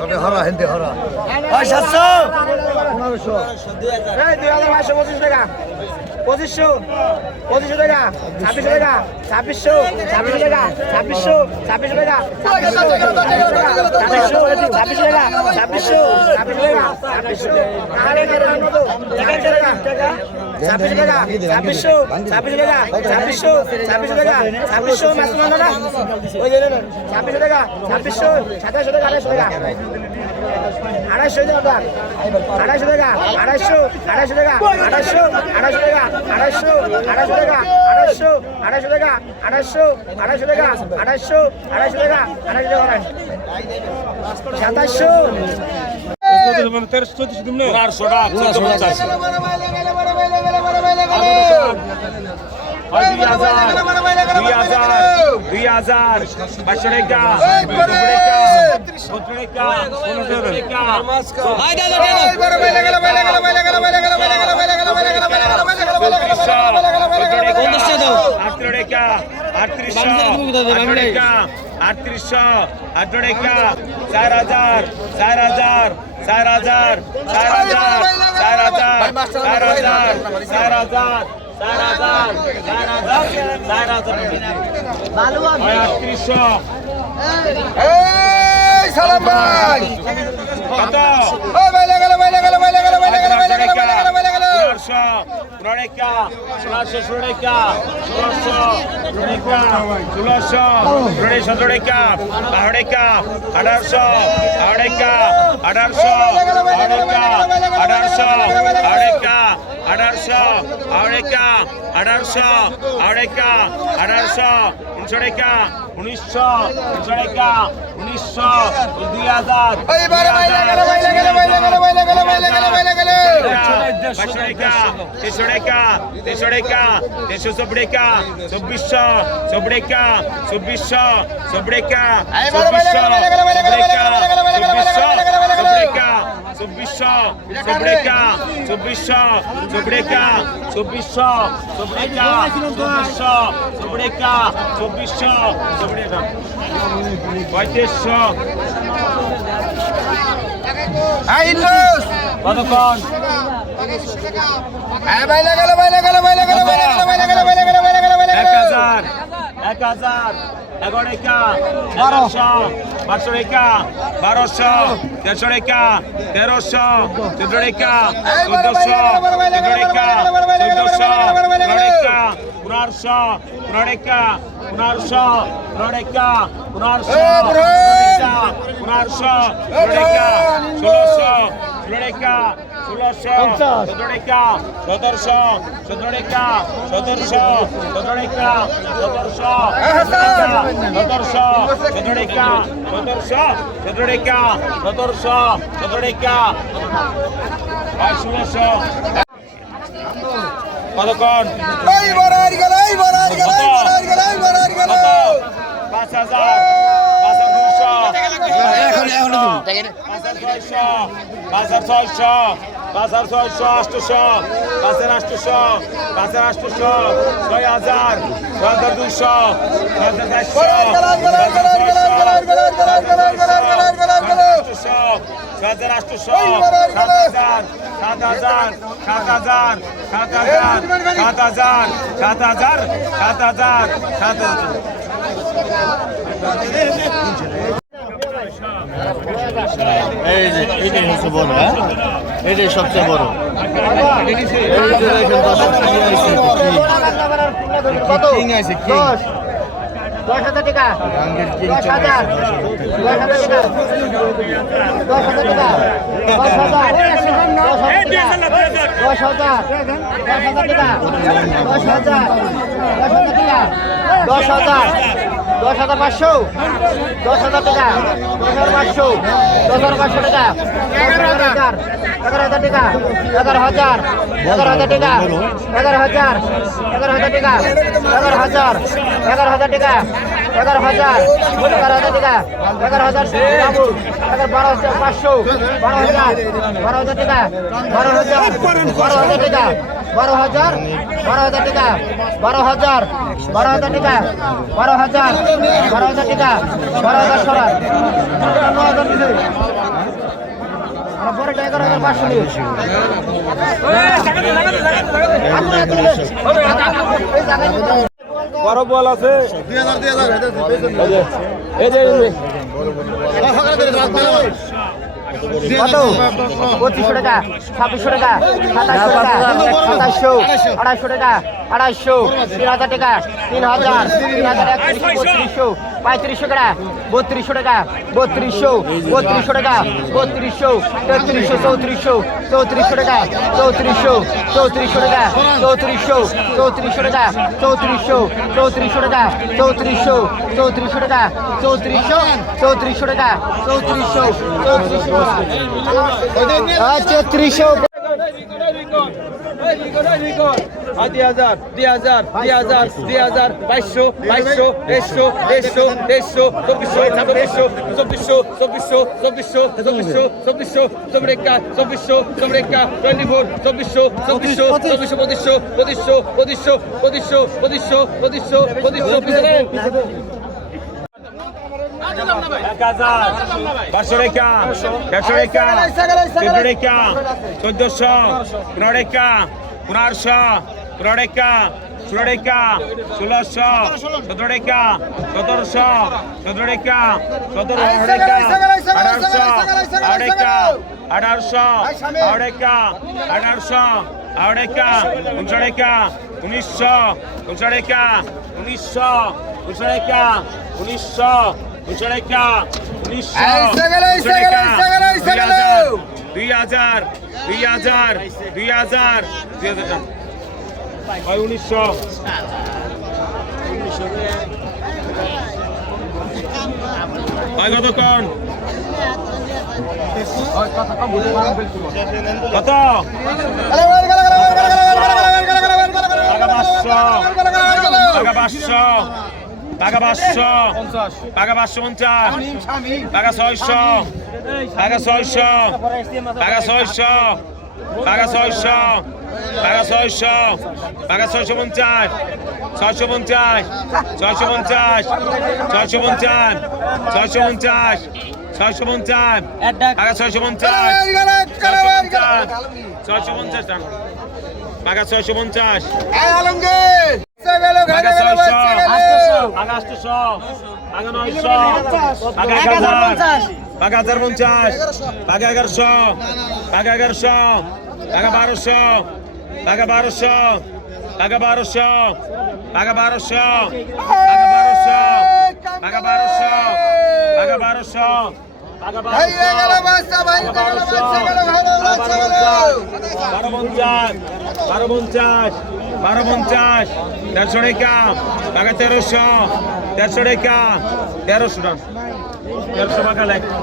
তবে হরা হিন্দি হরা 700 1500 এই 2525 টাকা 2500 টাকা 2600 টাকা 2600 টাকা 2600 টাকা 2600 সালাম ভাই কত ও বাইলে গেল এইটাই হচ্ছে বড়, হ্যাঁ এটাই সবচেয়ে বড়। কত 10,000 টাকা 10,000 টাকা 10,000 টাকা 10,000 টাকা 10,500 10,000 টাকা 10,500 10,500 টাকা 11,000 টাকা 11,000 টাকা 11,000 টাকা 11,000 টাকা 11,000 টাকা 11,000 বাবু 12,500 12,000 টাকা 12,000 টাকা 12,000 12,000 টাকা 12,000 12,000 টাকা 12,000 12,000 টাকা 12,000 সরা 9,000 দিছে আর পরে 11,500 নিয়ে বড় বল আছে 2000 এই যে কত 2500 টাকা 2600 টাকা 2700 টাকা 2700 250 টাকা 250 3000 টাকা 3000 3100 3500 টাকা 3200 টাকা 3200 3200 টাকা 3200 3300 3400 টাকা 3400 3400 টাকা 3400 3400 টাকা 3400 3400 টাকা 3400 3400 টাকা 3400 3400 টাকা 3400 3400 আচ্ছা 300 2000 2000 2000 2000 2200 2200 150 150 2400 2400 2400 2400 2400 2400 2400 2400 পাঁচশো রেখা 150 রেখা 13 রেখা 1400 15 রেখা 1500 16 রেখা 16 রেখা 1600 17 রেখা 1700 17 রেখা 17 রেখা 1800 রেখা 1800 রেখা 1800 রেখা 19 রেখা 1900 19 রেখা 1900 19 রেখা 1900 19 রেখা 2000 2000 2000 ভাই 1900 ভাই কতক্ষণ কত টাকা 500 টাকা 500 টাকা 550 টাকা 600 টাকা 600 টাকা 600 টাকা 600 টাকা 600 টাকা 650 650 650 650 650 650 টাকা 650 650 টাকা 650 আলমগীর টাকা 600 টাকা 800 টাকা 900 টাকা 1000 টাকা 1050 টাকা 1100 টাকা 1100 টাকা 1200 টাকা 1200 টাকা 1200 টাকা 1200 টাকা 1200 টাকা 1200 টাকা 1200 টাকা 1200 ভাইয়া গেল বাচ্চা ভাই গেল বাচ্চা গেল ভালো বাচ্চা গেল 1250 1250 150 টাকা টাকা 1300 150 টাকা 1300 টাকা 1300 টাকা